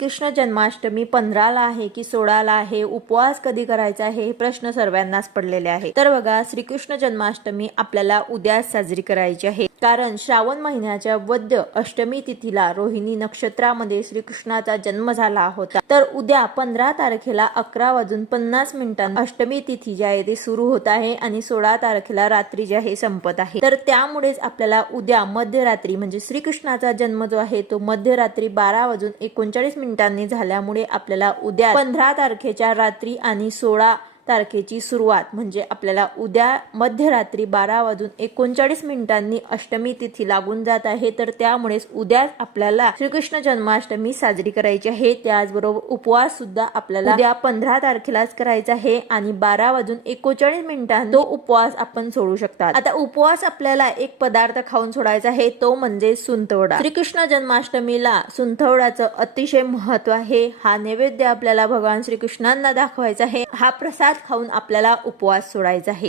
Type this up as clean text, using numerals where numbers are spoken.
श्रीकृष्ण जन्माष्टमी 15ला आहे की 16ला आहे, उपवास कधी करायचा आहे हे प्रश्न सर्वांनाच पडलेले आहे। तर बघा, श्रीकृष्ण जन्माष्टमी आपल्याला उद्या साजरी करायची आहे, कारण श्रावण महिन्याच्या वद्य अष्टमी तिथीला रोहिणी नक्षत्रामध्ये श्रीकृष्णाचा जन्म झाला होता। तर उद्या 15 तारखेला 11:50 अष्टमी तिथी जी आहे ती सुरू होत आहे आणि 16 तारखेला रात्री जी आहे संपत आहे। तर त्यामुळेच आपल्याला उद्या मध्यरात्री म्हणजे श्रीकृष्णाचा जन्म जो आहे तो मध्यरात्री 12:39 झाल्यामुळे आपल्याला उद्या 15 तारखेच्या रात्री आणि 16 तारखेची सुरुवात म्हणजे आपल्याला उद्या मध्यरात्री 12:39 अष्टमी तिथी लागून जात आहे। तर त्यामुळेच उद्या आपल्याला श्रीकृष्ण जन्माष्टमी साजरी करायची आहे। त्याचबरोबर उपवास सुद्धा आपल्याला उद्या 15 तारखेलाच करायचा आहे आणि 12:39 तो उपवास आपण सोडू शकतात। आता उपवास आपल्याला एक पदार्थ खाऊन सोडायचा आहे, तो म्हणजे सुंठवडा। श्रीकृष्ण जन्माष्टमीला सुंठवड्याचं अतिशय महत्व आहे। हा नैवेद्य आपल्याला भगवान श्रीकृष्णांना दाखवायचा आहे। हा प्रसाद खाऊन आपल्याला उपवास सोडायचा आहे।